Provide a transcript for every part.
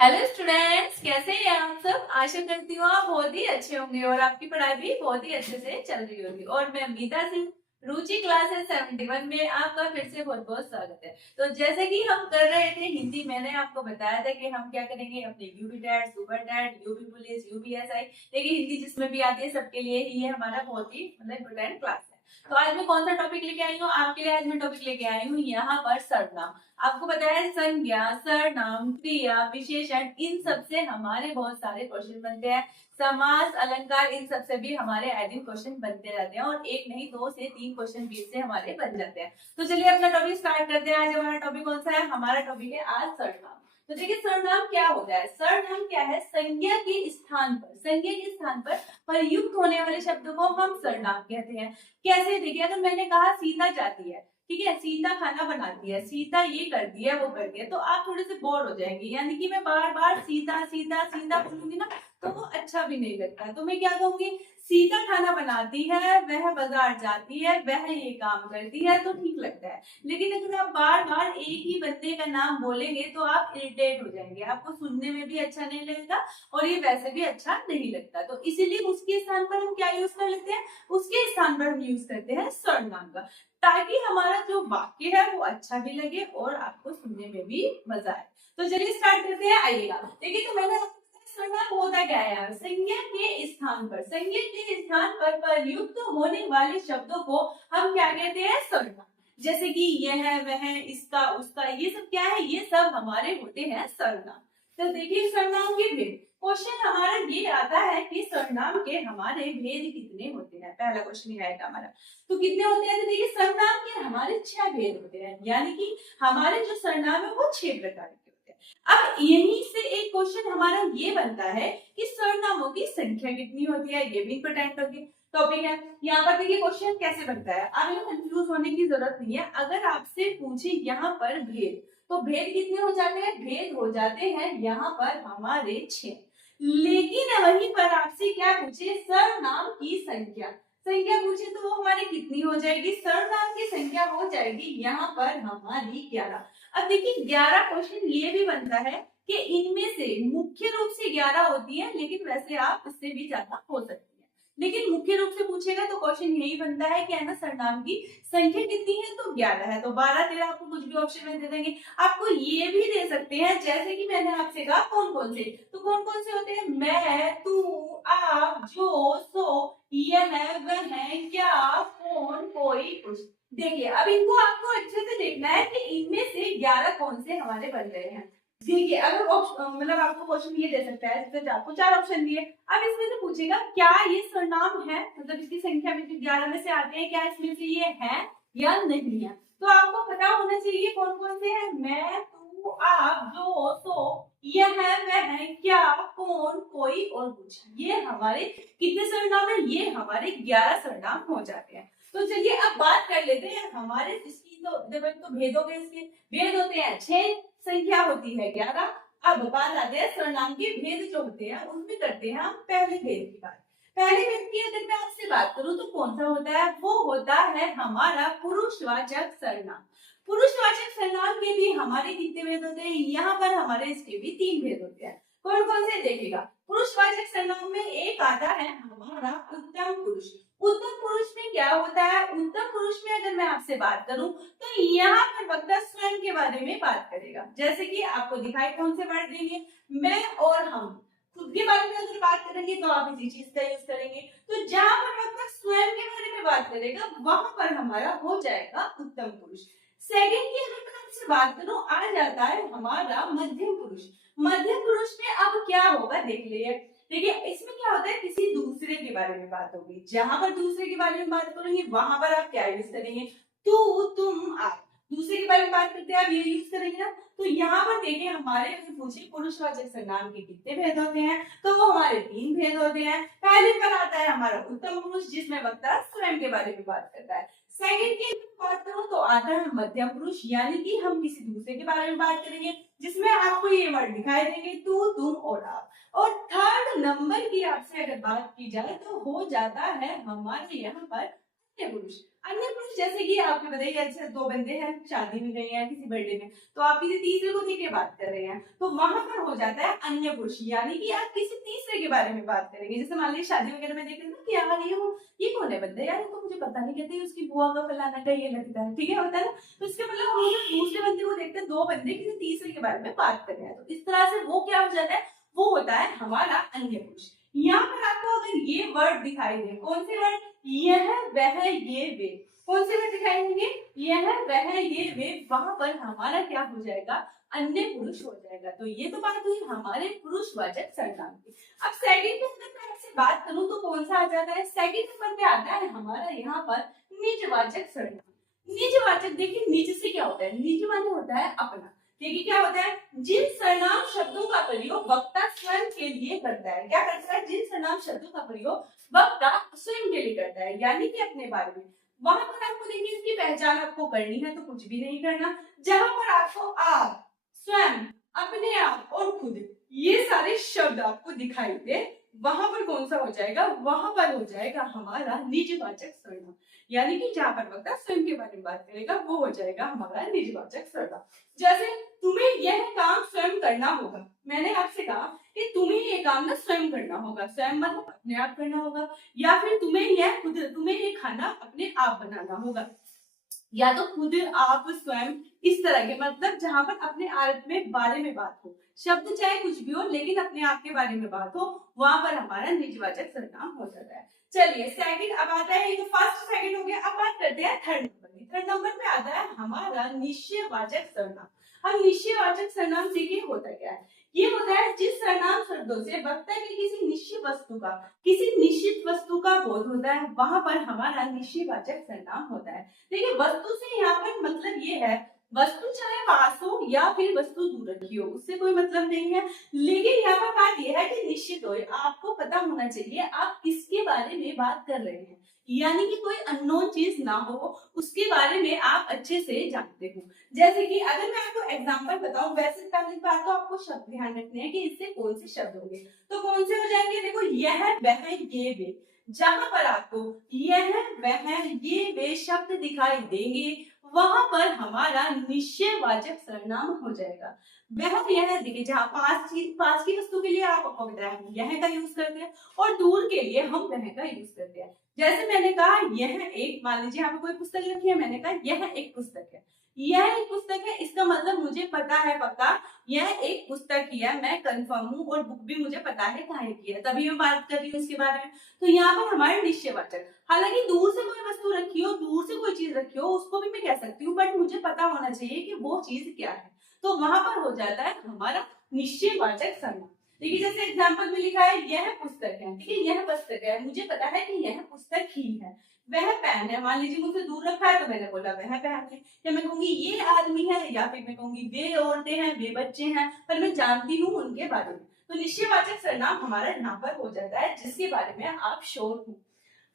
Hello students, कैसे हैं आप सब। आशा करती हूँ आप बहुत ही अच्छे होंगे और आपकी पढ़ाई भी बहुत ही अच्छे से चल रही होगी। और मैं मीता सिंह, रुचि क्लासेस 71 में आपका फिर से बहुत बहुत स्वागत है। तो जैसे कि हम कर रहे थे हिंदी, मैंने आपको बताया था कि हम क्या करेंगे, अपने UP TET, super TET, UP police, UPSI, देखिए हिंदी जिसमें भी आती है सबके लिए ही ये हमारा बहुत ही इम्पोर्टेंट क्लास है। तो आज मैं कौन सा टॉपिक लेके आई हूँ आपके लिए। आज मैं टॉपिक लेके आई हूँ यहाँ पर सर्वनाम। आपको पता है संज्ञा, सर्वनाम, क्रिया, विशेषण, इन सब से हमारे बहुत सारे क्वेश्चन बनते हैं। समास, अलंकार, इन सब से भी हमारे आए दिन क्वेश्चन बनते रहते हैं और एक नहीं 2 से 3 क्वेश्चन बीच से हमारे बन जाते हैं। तो चलिए अपना टॉपिक स्टार्ट करते हैं। आज हमारा टॉपिक कौन सा है? हमारा टॉपिक है आज सर्वनाम। तो देखिए सर्वनाम क्या होता है। सर्वनाम क्या है? संज्ञा के स्थान पर, संज्ञा के स्थान पर प्रयुक्त होने वाले शब्द को हम सर्वनाम कहते हैं। कैसे? देखिए अगर मैंने कहा सीता जाती है, ठीक है, सीता खाना बनाती है, सीता ये करती है, वो करती है, तो आप थोड़े से बोर हो जाएंगे। यानी कि मैं बार बार सीता सीता सीता बोलूंगी ना तो वो अच्छा भी नहीं लगता। तो मैं क्या कहूंगी, सीता खाना बनाती है, वह बाजार जाती है, वह ये काम करती है, तो ठीक लगता है। लेकिन अगर आप बार बार एक ही बंदे का नाम बोलेंगे तो आप इरिटेट हो जाएंगे, आपको सुनने में भी अच्छा नहीं लगेगा और ये वैसे भी अच्छा नहीं लगता। तो इसीलिए उसके स्थान पर हम क्या यूज कर लेते हैं, उसके स्थान पर हम यूज करते हैं सर्वनाम का, ताकि हमारा जो वाक्य है वो अच्छा भी लगे और आपको सुनने में भी मजा आए। तो चलिए स्टार्ट करते हैं। आइएगा, देखिए तो मैंने सर्वनाम होता क्या है यार, संज्ञा के स्थान पर, संज्ञा के स्थान पर प्रयुक्त होने वाले शब्दों को हम क्या कहते हैं, सर्वनाम। जैसे कि यह, वह, इसका, उसका, ये सब क्या है, ये सब हमारे होते हैं सर्वनाम। तो देखिए सर्वनाम के भेद, क्वेश्चन हमारा ये आता है कि सर्वनाम के हमारे भेद कितने होते हैं। पहला क्वेश्चन ये आएगा हमारा, तो कितने होते हैं। तो देखिए सर्वनाम के हमारे 6 भेद होते हैं, यानी कि हमारे जो सर्वनाम है वो 6 प्रकार के होते हैं। अब यहीं से एक क्वेश्चन हमारा ये बनता है कि सर्वनामों की संख्या कितनी होती है, ये भी इंपॉर्टेंट होगी टॉपिक है। यहाँ पर देखिए क्वेश्चन कैसे बनता है, अब ये कंफ्यूज होने की जरूरत नहीं है। अगर आपसे पूछे यहाँ पर भेद, तो भेद कितने हो जाते हैं, भेद हो जाते हैं यहाँ पर हमारे 6। लेकिन वहीं पर आपसे क्या पूछे, सर्वनाम की संख्या, संख्या पूछे तो वो हमारी कितनी हो जाएगी, सर्वनाम की संख्या हो जाएगी यहाँ पर हमारी 11। अब देखिए 11 क्वेश्चन ये भी बनता है कि इनमें से मुख्य रूप से 11 होती है, लेकिन वैसे आप इससे भी ज्यादा हो सकती है। लेकिन मुख्य रूप से पूछेगा तो क्वेश्चन यही बनता है कि है ना, सर्वनाम की संख्या कितनी है, तो 11 है। तो 12 13 आपको कुछ भी ऑप्शन में दे देंगे। आपको ये भी दे सकते हैं जैसे कि मैंने आपसे कहा कौन कौन से, तो कौन कौन से होते हैं, मैं, तू, आप, जो, सो, यह, वह, क्या, कौन, कोई, कुछ। देखिए अब इनको आपको अच्छे से देखना है कि इनमें से 11 कौन से हमारे बन रहे हैं। देखिए अगर आपको क्वेश्चन ये दे सकता है, जैसे आपको 4 ऑप्शन दिए, अब इसमें से पूछेगा क्या ये सर्वनाम है, मतलब इसकी संख्या में जो 11 में से आते हैं क्या इसमें से ये है या नहीं है। तो आपको पता होना चाहिए कौन कौन से हैं, मैं, तू, आप, जो, सो, यह, वह, क्या, कौन, कोई और कुछ। ये हमारे कितने सर्वनाम है, ये हमारे 11 सर्वनाम हो जाते हैं। तो चलिए अब बात कर लेते हैं हमारे इसकी, तो भेद हो गए, इसके भेद होते हैं 6, संख्या होती है 11। अब बात आते हैं सर्वनाम के भेद जो होते हैं, उनमें करते हैं हम पहले भेद की बात। पहले भेद की अगर मैं आपसे बात करूं तो कौन सा होता है, वो होता है हमारा पुरुषवाचक सर्वनाम। पुरुषवाचक सर्वनाम के भी हमारे कितने भेद होते हैं, यहाँ पर हमारे इसके भी 3 भेद होते हैं। कौन कौन से देखिएगा, पुरुषवाचक सर्वनाम में एक आता है हमारा उत्तम पुरुष। उत्तम पुरुष में क्या होता है, उत्तम पुरुष में अगर मैं आपसे बात करूं तो यहाँ पर वक्ता स्वयं के बारे में बात करेगा। जैसे कि आपको दिखाई कौन से वर्ड देंगे, मैं और हम, खुद के बारे में अगर बात करेंगे तो आप इसी चीज का यूज करेंगे। तो जहां पर वक्ता स्वयं के बारे में बात करेगा वहां पर हमारा हो जाएगा उत्तम पुरुष। सेकंड की अगर मैं आपसे बात करूं, आ जाता है हमारा मध्यम पुरुष। मध्यम पुरुष में अब क्या होगा देख लीजिए। देखिए इसमें क्या होता है, किसी दूसरे के बारे में बात होगी। जहां पर दूसरे के बारे में बात करेंगे वहां पर आप क्या यूज करेंगे, तू, तुम, आप। दूसरे के बारे में बात करते हैं आप ये यूज करेंगे ना। तो यहाँ पर देखिए हमारे अगर पूछे पुरुषवाचक सर्वनाम के कितने भेद होते हैं, तो वो हमारे 3 भेद होते हैं। पहले पर आता है हमारा उत्तम पुरुष जिसमें वक्ता स्वयं के बारे में बात करता है। सेकंड की बात करूं तो आता है मध्यम पुरुष, यानी कि हम किसी दूसरे के बारे में बात करेंगे जिसमें आपको ये वर्ड दिखाई देंगे, तू, तुम और आप। और थर्ड नंबर की आपसे अगर बात की जाए तो हो जाता है हमारे यहाँ पर अन्य पुरुष। अन्य पुरुष जैसे कि आपको बताइए, अच्छा दो बंदे हैं, शादी में गए हैं किसी बर्थडे में, तो आप किसी तीसरे को देख के बात कर रहे हैं, तो वहां पर हो जाता है अन्य पुरुष, यानी कि आप किसी तीसरे के बारे में बात करेंगे। जैसे मान लीजिए शादी वगैरह में देख रहे हैं कि यार ये कौन है बंदा, यार तो मुझे पता नहीं, कहते उसकी बुआ का फलाना का ये लगता है, ठीक है, होता है ना। तो इसके मतलब हम लोग दूसरे बंदे को देखते हैं, दो बंदे किसी तीसरे के बारे में बात कर रहे हैं, तो इस तरह से वो क्या हो जाता है, वो होता है हमारा अन्य पुरुष। यहाँ पर आपको अगर ये वर्ड दिखाई दे, कौन से वर्ड, यह वह ये वे, कौन से वर्ड दिखाई देंगे, यह वह ये वे, वहां पर हमारा क्या हो जाएगा, अन्य पुरुष हो जाएगा। तो ये तो बात हुई हमारे पुरुषवाचक सर्वनाम की। अब सेकंड में अगर मैं आपसे बात करूं तो कौन सा आ जाता है, सेकंड नंबर पे आता है हमारा यहाँ पर निजवाचक सर्वनाम। निजवाचक, देखिए निज से क्या होता है, निज माने होता है अपना। देखिए क्या होता है, जिन सर्वनाम शब्दों का प्रयोग वक्ता स्वयं के लिए करता है, क्या करता है, जिन सर्वनाम शब्दों का प्रयोग वक्ता स्वयं के लिए करता है, यानी कि अपने बारे में। वहां पर आपको देखिए इसकी पहचान आपको करनी है तो कुछ भी नहीं करना। जहां पर आपको आप, स्वयं, अपने आप और खुद, ये सारे शब्द आपको दिखाई दे, वहां पर कौन सा हो जाएगा, वहां पर हो जाएगा हमारा निजवाचक सर्वनाम, यानी कि जहां पर वक्ता स्वयं के बारे में बात करेगा वो हो जाएगा हमारा निजवाचक सर्वनाम। जैसे तुम्हें यह काम स्वयं करना होगा, मैंने आपसे कहा कि तुम्हें ये काम ना स्वयं करना होगा, स्वयं मतलब अपने आप करना होगा, या फिर तुम्हें ये खाना अपने आप बनाना होगा, या तो खुद आप स्वयं, इस तरह के मतलब जहां पर अपने आप में बारे में बात हो, शब्द चाहे कुछ भी हो लेकिन अपने आप के बारे में बात हो, वहां पर हमारा निजवाचक सर्वनाम हो जाता है। चलिए सेकंड अब आता है, ये तो फर्स्ट सेकंड हो गया, अब बात करते हैं थर्ड नंबर में। थर्ड नंबर पे आता है हमारा निश्चयवाचक सर्वनाम। अब निश्चयवाचक सर्वनाम देखिए होता क्या है, ये होता है जिस सर्वनाम शब्दों से वक्ता की किसी निश्चित वस्तु का, किसी निश्चित वस्तु का बोध होता है, वहां पर हमारा निश्चयवाचक सर्वनाम होता है। देखिए वस्तु से यहाँ पर मतलब ये है, वस्तु चाहे पास हो या फिर वस्तु दूर रखी हो, उससे कोई मतलब नहीं है, लेकिन यहाँ पर बात यह है कि निश्चित हो, आपको पता होना चाहिए आप किसके बारे में बात कर रहे हैं, यानी कि कोई अननोन चीज ना हो, उसके बारे में आप अच्छे से जानते हो। जैसे कि अगर मैं आपको एग्जांपल बताऊं, वैसे पहली बात तो आपको शब्द ध्यान रखने हैं कि इससे कौन से शब्द होंगे, तो कौन से हो जाएंगे, देखो यह वह ये वे, जहां पर आपको यह वह ये वे शब्द दिखाई देंगे वहां पर हमारा निश्चयवाचक सर्वनाम हो जाएगा। वह यह, देखिए जहाँ पास की वस्तु के लिए आप आपको बताया यह का यूज करते हैं, और दूर के लिए हम वह का यूज करते हैं। जैसे मैंने कहा यह एक, मान लीजिए यहाँ पे कोई पुस्तक रखी है, मैंने कहा यह एक पुस्तक है, यह एक पुस्तक है, इसका मतलब मुझे पता है पक्का यह एक पुस्तक ही है, मैं कंफर्म हूँ, और बुक भी मुझे पता है कहाँ की है, तभी मैं बात कर रही हूँ इसके बारे में। तो यहाँ पर हमारे निश्चयवाचक, हालांकि दूर से कोई वस्तु रखी हो, दूर से कोई चीज रखी हो, उसको भी मैं कह सकती हूँ, बट मुझे पता होना चाहिए कि वो चीज क्या है, तो वहां पर हो जाता है हमारा निश्चयवाचक सर्वनाम। देखिए जैसे एग्जाम्पल में लिखा है यह पुस्तक है, ठीक है, यह पुस्तक है, मुझे पता है कि यह पुस्तक ही है। वह पेन है, मान लीजिए मुझसे दूर रखा है तो मैंने बोला वह पेन है, या मैं कहूंगी ये आदमी है, या फिर मैं कहूंगी वे औरतें हैं, वे बच्चे हैं, पर मैं जानती हूँ उनके बारे में। तो निश्चयवाचक सर्वनाम हमारा यहाँ पर हो जाता है जिसके बारे में आप श्योर हो।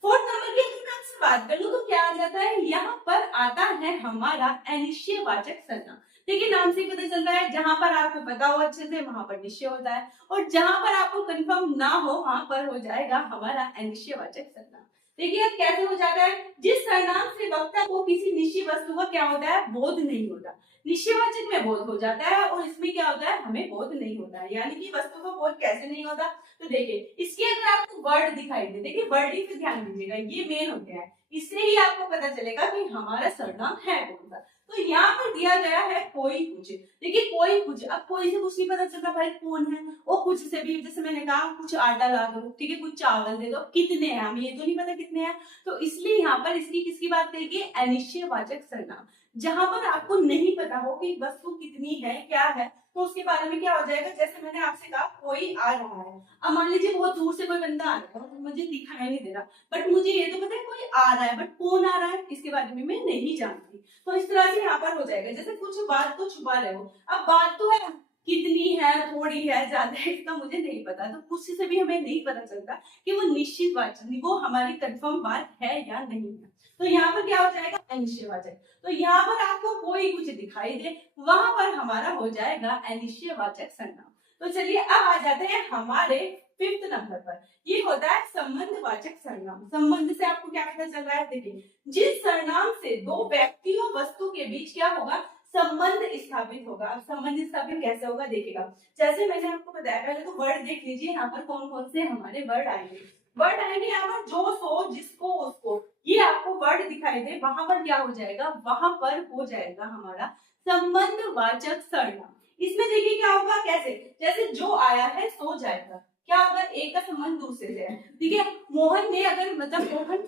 फोर्थ नंबर की अगर मैं आपसे बात कर लूं तो क्या आ जाता है, यहाँ पर आता है हमारा अनिश्चयवाचक सर्वनाम। देखिए नाम से पता चल रहा है, जहां पर आपको पता हो अच्छे से वहां पर निश्चय होता है, और जहां पर आपको कंफर्म ना हो वहां पर हो जाएगा हमारा अनिश्चयवाचक सर्वनाम। देखिए अब कैसे हो जाता है, जिस सर्वनाम से वक्ता को किसी निश्चित वस्तु का क्या होता है, बोध नहीं होता, निश्चयवाचक में बोध हो जाता है, और इसमें क्या होता है, हमें बोध नहीं होता है, यानी कि वस्तु को बोध कैसे नहीं होता। तो देखिए इसके अगर आपको वर्ड दिखाई दे, देखिए वर्ड ही से ध्यान दीजिएगा, ये मेन होते हैं, इससे ही आपको पता चलेगा कि हमारा सर्वनाम है कौन सा। तो यहाँ पर दिया गया है कोई कुछ, देखिए कोई कुछ, अब कोई से कुछ नहीं पता चलता भाई कौन है, और कुछ से भी, जैसे मैंने कहा कुछ आटा ला दो, ठीक है, कुछ चावल दे दो, कितने हैं हमें ये तो नहीं पता कितने हैं, तो इसलिए यहाँ पर इसकी किसकी बात करेगी, अनिश्चयवाचक सर्वनाम। जहां पर आपको नहीं पता हो कि वस्तु कितनी है क्या है, तो उसके बारे में क्या हो जाएगा, जैसे मैंने आपसे कहा कोई आ रहा है, अब मान लीजिए बहुत दूर से कोई बंदा आ रहा है और मुझे दिखाई नहीं दे रहा, बट मुझे ये तो पता है कोई आ रहा है, बट कौन आ रहा है इसके बारे में मैं नहीं जानती, तो इस तरह से यहाँ पर हो जाएगा। जैसे कुछ बात तो छुपा रहे हो, अब बात तो है कितनी है, थोड़ी है, ज्यादा है, इसका मुझे नहीं पता। तो उसी से भी हमें नहीं पता चलता कि वो निश्चितवाचक, वो हमारी कंफर्म बात है या नहीं है। तो यहाँ पर क्या हो जाएगा, अनिश्चयवाचक। तो यहाँ पर आपको कोई कुछ दिखाई दे, वहां पर हमारा हो जाएगा अनिश्चयवाचक सर्वनाम। तो चलिए अब आ जाते हैं हमारे 5th नंबर पर। ये होता है संबंधवाचक सर्वनाम। संबंध से आपको क्या पता चल रहा है, देखिए जिस सर्वनाम से दो व्यक्ति और वस्तु के बीच क्या होगा, संबंध स्थापित होगा। अब संबंध स्थापित कैसे होगा देखिएगा, जैसे मैंने आपको बताया, पहले तो वर्ड देख लीजिए यहाँ पर कौन कौन से हमारे वर्ड आएंगे। वर्ड आएंगे यहाँ पर जो, सो, जिसको, उसको, ये आपको वर्ड दिखाई दे, वहां पर क्या हो जाएगा, वहां पर हो जाएगा हमारा संबंधवाचक सर्वनाम। इसमें देखिए क्या होगा, कैसे, जैसे जो आया है सो जाएगा, क्या होगा, एक का संबंध दूसरे से है। ठीक है, मोहन ने अगर, मतलब मोहन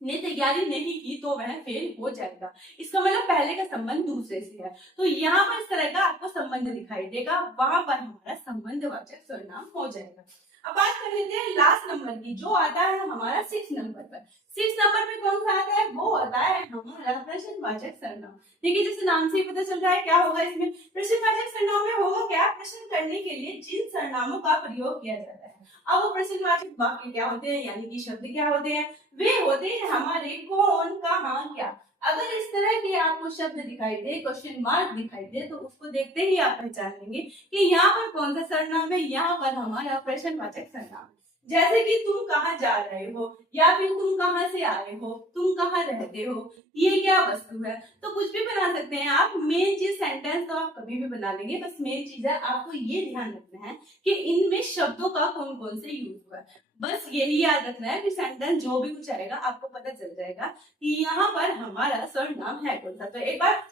ने तैयारी नहीं की तो वह फेल हो जाएगा, इसका मतलब पहले का संबंध दूसरे से है। तो यहाँ पर इस तरह का आपको संबंध दिखाई देगा, वहां पर हमारा संबंधवाचक सर्वनाम हो जाएगा। अब बात कर लेते हैं लास्ट नंबर की, जो आता है हमारा 6 नंबर पर। 6 नंबर पे कौन सा आता है, वो आता है हमारा प्रश्नवाचक सर्वनाम। देखिए जैसे नाम से ही पता चल रहा है क्या होगा इसमें, प्रश्नवाचक सर्वनाम में होगा क्या, प्रश्न करने के लिए जिन सर्वनामों का प्रयोग किया जाता है। अब वो प्रश्नवाचक वाक्य क्या होते हैं, यानी कि शब्द क्या होते हैं, वे होते हैं हमारे कौन, कहाँ, क्या। अगर इस तरह के आपको शब्द दिखाई दे, क्वेश्चन मार्क दिखाई दे, तो उसको देखते ही आप पहचान लेंगे कि यहाँ पर कौन सा सर्वनाम है, यहाँ पर हमारा प्रश्नवाचक सर्वनाम। जैसे कि तुम कहाँ जा रहे हो, या फिर तुम कहाँ से आए हो, तुम कहाँ रहते हो, ये क्या वस्तु है। तो कुछ भी बना सकते हैं आप। मेन चीज सेंटेंस तो आप कभी भी बना लेंगे, बस मेन चीज है आपको ये ध्यान रखना है कि इनमें शब्दों का कौन कौन से यूज हुआ है। बस यही याद रखना है कि सेंटेंस जो भी कुछ आएगा आपको पता चल जाएगा कि यहाँ पर हमारा सर्वनाम है कौन सा। तो एक बार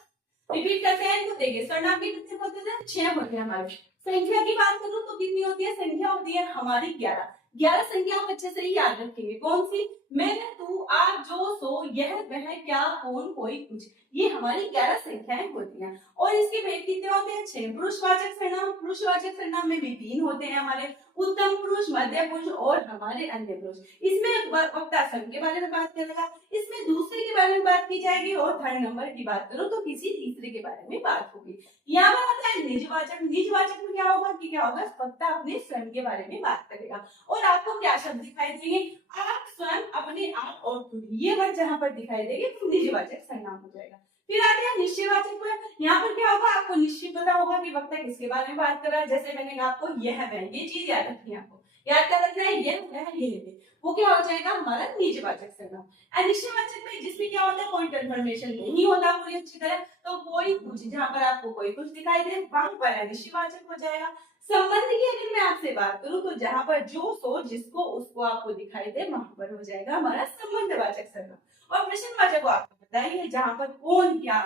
रिपीट करते हैं, तो देखिए सर्वनाम के कितने होते हैं, 6 होते हैं हमारे। संख्या की बात करूं तो कितनी होती है, संख्या होती है हमारी 11। 11 संख्या आप अच्छे से ही याद रखेंगे, कौन सी, मैं, तू, आप, जो, सो, यह, वह, क्या, कौन, कोई, कुछ, ये हमारी 11 संख्याएं होती हैं। और इसके भेद कितने होते हैं, 6। पुरुषवाचक सर्वनाम, पुरुषवाचक सर्वनाम में भी 3 होते हैं हमारे, उत्तम पुरुष, मध्य पुरुष और हमारे अन्य पुरुष। इसमें वक्ता संघ के बारे में बात करेगा, इसमें दूसरे के बारे में बात की जाएगी, और 3rd नंबर की बात करो तो किसी तीसरे के बारे में बात होगी। यहाँ पर आता है निजवाचक। निजवाचक में क्या होगा कि क्या होगा, वक्ता अपने स्वयं के बारे में बात करेगा। और आपको क्या शब्द दिखाई देंगे, आप, स्वयं, अपने आप और खुद, ये वर्ड जहां पर दिखाई देंगे तो निजवाचक सर्वनाम हो जाएगा। फिर आते हैं निश्चयवाचक पर। यहाँ पर क्या होगा, आपको निश्चित पता होगा कि वक्ता किसके बारे में बात कर रहा है। जैसे मैंने कहा आपको यह वह, ये चीज याद रखनी है, आपको याद क्या रखना है, यह वह ये, वो क्या हो जाएगा हमारा निजवाचक सर्वनाम। अनिश्चयवाचक में जिसमें क्या होता है, कोई कंफर्मेशन नहीं होता पूरी अच्छी तरह, तो कोई कुछ, जहां पर आपको कोई कुछ दिखाई दे वहां पर अनिश्चयवाचक हो जाएगा। संबंध की अगर मैं आपसे बात करूं तो जहां पर जो, सो, जिसको, उसको आपको दिखाई दे वहां पर हो जाएगा हमारा संबंधवाचक सर्वनाम। और प्रश्नवाचक आपको पता ही है, जहां पर कौन, क्या,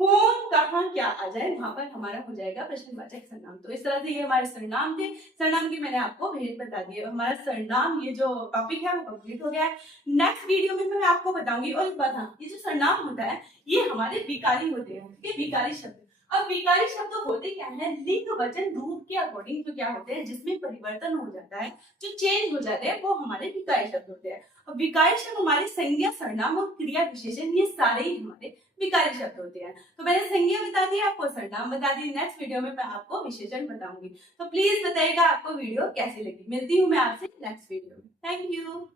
कौन, कहाँ, क्या आ जाए वहां पर हमारा हो जाएगा प्रश्नवाचक सर्वनाम। तो इस तरह से ये हमारे सर्वनाम थे। सर्वनाम की मैंने आपको भेद बता दी है। हमारा सर्वनाम ये जो टॉपिक है वो कंप्लीट हो गया है। नेक्स्ट वीडियो में मैं आपको बताऊंगी। और एक बात, हाँ, ये जो सर्वनाम होता है ये हमारे विकारी होते हैं, ठीक है, विकारी शब्द। अब विकारी शब्द होते क्या है, लिंग वचन रूप के अकॉर्डिंग जो क्या होते हैं, जिसमें परिवर्तन हो जाता है, जो चेंज हो जाते हैं, वो हमारे विकारी शब्द होते हैं। अब विकारी शब्द हमारे संज्ञा, सर्वनाम और क्रिया विशेषण, ये सारे ही हमारे विकारी शब्द होते हैं। तो मैंने संज्ञा बता दी, आपको सर्वनाम बता दी। नेक्स्ट वीडियो में मैं आपको विशेषण बताऊंगी। तो प्लीज बताइएगा आपको वीडियो कैसी लगी। मिलती हूँ मैं आपसे नेक्स्ट वीडियो में। Thank you.